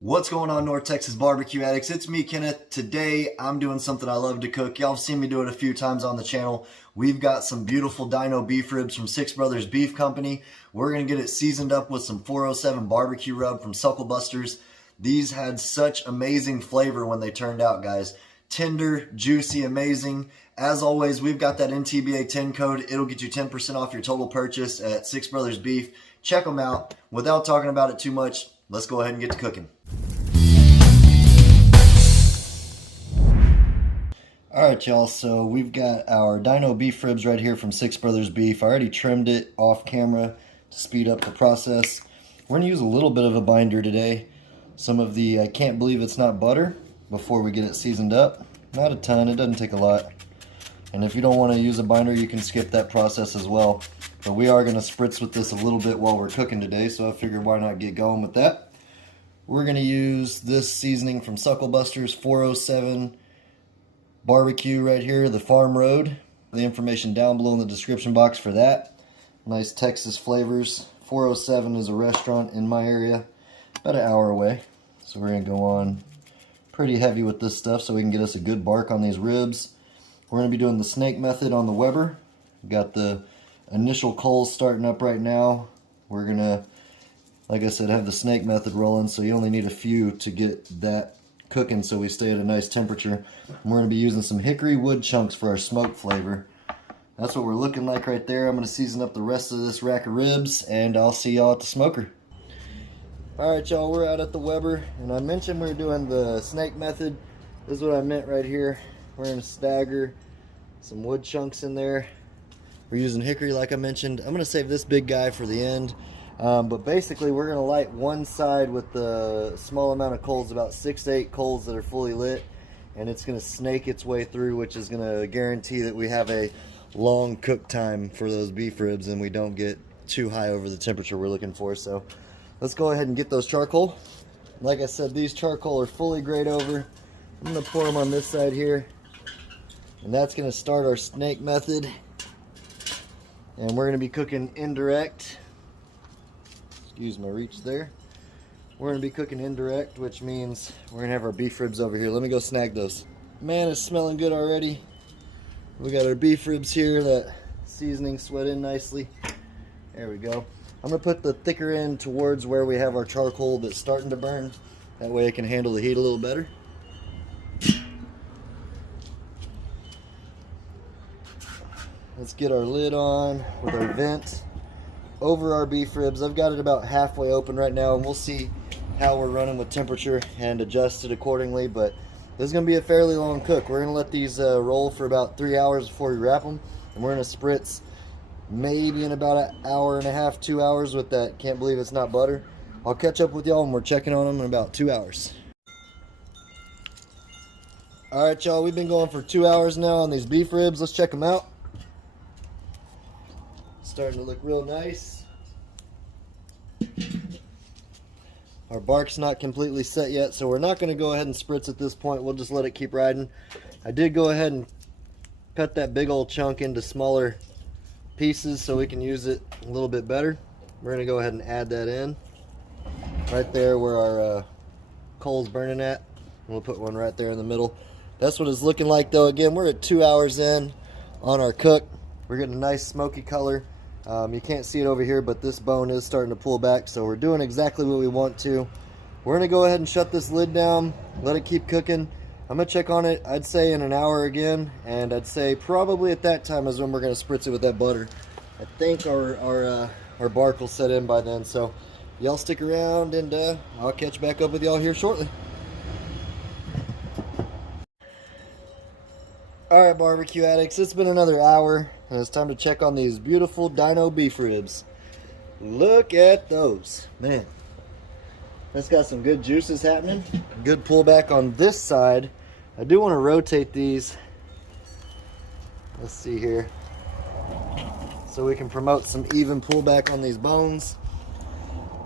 What's going on, North Texas barbecue addicts? It's me, Kenneth. Today I'm doing something I love to cook. Y'all have seen me do it a few times on the channel. We've got some beautiful dino beef ribs from Six Brothers Beef Company. We're going to get it seasoned up with some 407 barbecue rub from Suckle Busters. These had such amazing flavor when they turned out, guys. Tender, juicy, amazing. As always, we've got that NTBA 10 code. It'll get you 10% off your total purchase at Six Brothers Beef. Check them out. Without talking about it too much, let's go ahead and get to cooking. Alright, y'all, so we've got our dino beef ribs right here from Six Brothers Beef. I already trimmed it off camera to speed up the process. We're going to use a little bit of a binder today. Some of the I can't believe it's not butter before we get it seasoned up. Not a ton, it doesn't take a lot. And if you don't want to use a binder, you can skip that process as well. But we are going to spritz with this a little bit while we're cooking today, so I figured why not get going with that. We're going to use this seasoning from Suckle Busters, 407 barbecue right here, the Farm Road. The information down below in the description box for that. Nice Texas flavors. 407 is a restaurant in my area, about an hour away. So we're going to go on pretty heavy with this stuff so we can get us a good bark on these ribs. We're going to be doing the snake method on the Weber. Got the initial coals starting up right now. We're going to, like I said, have the snake method rolling, so you only need a few to get that cooking so we stay at a nice temperature. And we're going to be using some hickory wood chunks for our smoke flavor. That's what we're looking like right there. I'm going to season up the rest of this rack of ribs, and I'll see y'all at the smoker. Alright, y'all, we're out at the Weber, and I mentioned we were doing the snake method. This is what I meant right here. We're going to stagger some wood chunks in there. We're using hickory like I mentioned. I'm going to save this big guy for the end. But basically we're going to light one side with the small amount of coals, about 6 to 8 coals that are fully lit, and it's going to snake its way through, which is going to guarantee that we have a long cook time for those beef ribs and we don't get too high over the temperature we're looking for. So let's go ahead and get those charcoal. Like I said, these charcoal are fully grayed over. I'm going to pour them on this side here, and that's going to start our snake method. And we're going to be cooking indirect. Excuse my reach there. We're going to be cooking indirect, which means we're going to have our beef ribs over here. Let me go snag those. Man, it's smelling good already. We got our beef ribs here. That seasoning sweat in nicely. There we go. I'm going to put the thicker end towards where we have our charcoal that's starting to burn. That way it can handle the heat a little better. Let's get our lid on with our vent over our beef ribs. I've got it about halfway open right now, and we'll see how we're running with temperature and adjust it accordingly. But this is going to be a fairly long cook. We're going to let these roll for about 3 hours before we wrap them, and we're going to spritz maybe in about an hour and a half, 2 hours with that can't believe it's not butter. I'll catch up with y'all when we're checking on them in about 2 hours. Alright, y'all, we've been going for 2 hours now on these beef ribs. Let's check them out. Starting to look real nice. Our bark's not completely set yet, so we're not going to go ahead and spritz at this point. We'll just let it keep riding. I did go ahead and cut that big old chunk into smaller pieces so we can use it a little bit better. We're going to go ahead and add that in right there where our coal's burning at. We'll put one right there in the middle. That's what it's looking like, though. Again, we're at 2 hours in on our cook. We're getting a nice smoky color. You can't see it over here, but this bone is starting to pull back, so we're doing exactly what we want to. We're going to go ahead and shut this lid down, let it keep cooking. I'm going to check on it, I'd say in an hour again, and I'd say probably at that time is when we're going to spritz it with that butter. I think our bark will set in by then, so y'all stick around, and I'll catch back up with y'all here shortly. Alright, barbecue addicts, it's been another hour, and it's time to check on these beautiful dino beef ribs. Look at those. Man, that's got some good juices happening. Good pullback on this side. I do want to rotate these. Let's see here. So we can promote some even pullback on these bones.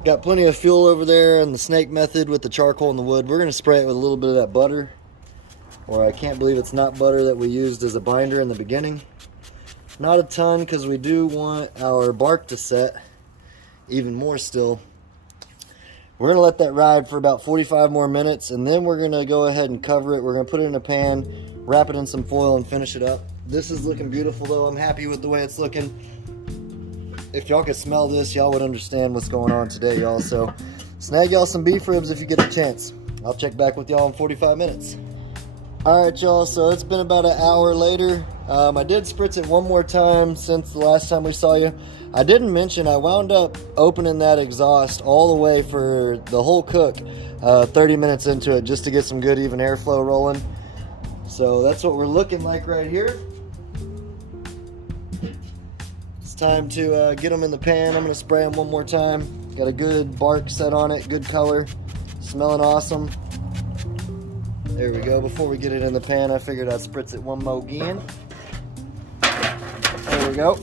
Got plenty of fuel over there in the snake method with the charcoal and the wood. We're going to spray it with a little bit of that butter. Or I can't believe it's not butter that we used as a binder in the beginning. Not a ton, because we do want our bark to set even more still. We're gonna let that ride for about 45 more minutes, and then we're gonna go ahead and cover it. We're gonna put it in a pan, wrap it in some foil, and finish it up. This is looking beautiful though. I'm happy with the way it's looking. If y'all could smell this, y'all would understand what's going on today, y'all. So snag y'all some beef ribs if you get a chance. I'll check back with y'all in 45 minutes. All right, y'all, so it's been about an hour later. I did spritz it one more time since the last time we saw you. I didn't mention I wound up opening that exhaust all the way for the whole cook 30 minutes into it just to get some good even airflow rolling. So that's what we're looking like right here. It's time to get them in the pan. I'm gonna spray them one more time. Got a good bark set on it, good color, smelling awesome. There we go. Before we get it in the pan, I figured I'd spritz it one more again. There we go.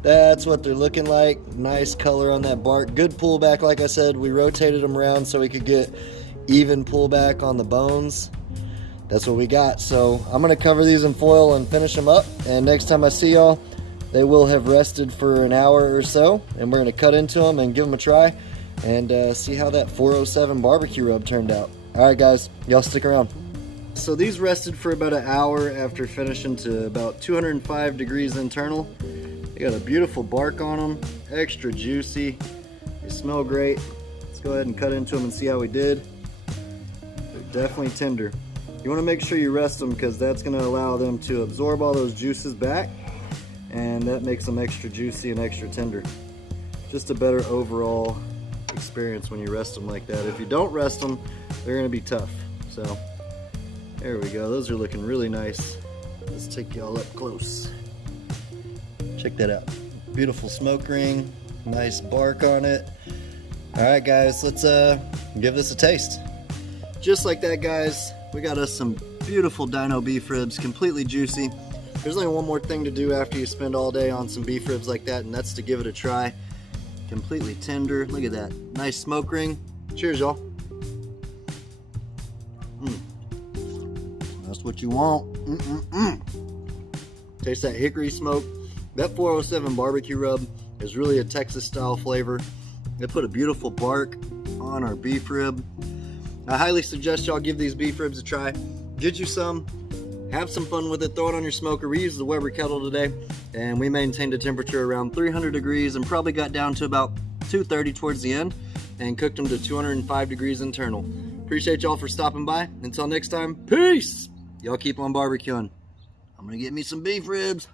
That's what they're looking like. Nice color on that bark. Good pullback, like I said. We rotated them around so we could get even pullback on the bones. That's what we got. So I'm going to cover these in foil and finish them up. And next time I see y'all, they will have rested for an hour or so. And we're going to cut into them and give them a try and see how that 407 barbecue rub turned out. All right, guys, y'all stick around. So these rested for about an hour after finishing to about 205 degrees internal. They got a beautiful bark on them, extra juicy. They smell great. Let's go ahead and cut into them and see how we did. They're definitely tender. You want to make sure you rest them because that's going to allow them to absorb all those juices back, and that makes them extra juicy and extra tender. Just a better overall experience when you rest them like that. If you don't rest them, they're going to be tough. So there we go. Those are looking really nice. Let's take y'all up close. Check that out. Beautiful smoke ring, nice bark on it. All right, guys, let's give this a taste. Just like that, guys, we got us some beautiful dino beef ribs, completely juicy. There's only one more thing to do after you spend all day on some beef ribs like that, and that's to give it a try. Completely tender. Look at that. Nice smoke ring. Cheers, y'all. That's what you want. Taste that hickory smoke. That 407 barbecue rub is really a Texas style flavor. They put a beautiful bark on our beef rib. I highly suggest y'all give these beef ribs a try. Get you some, have some fun with it, throw it on your smoker. We used the Weber kettle today, and we maintained a temperature around 300 degrees and probably got down to about 230 towards the end and cooked them to 205 degrees internal. Appreciate y'all for stopping by. Until next time, peace! Y'all keep on barbecuing. I'm gonna get me some beef ribs.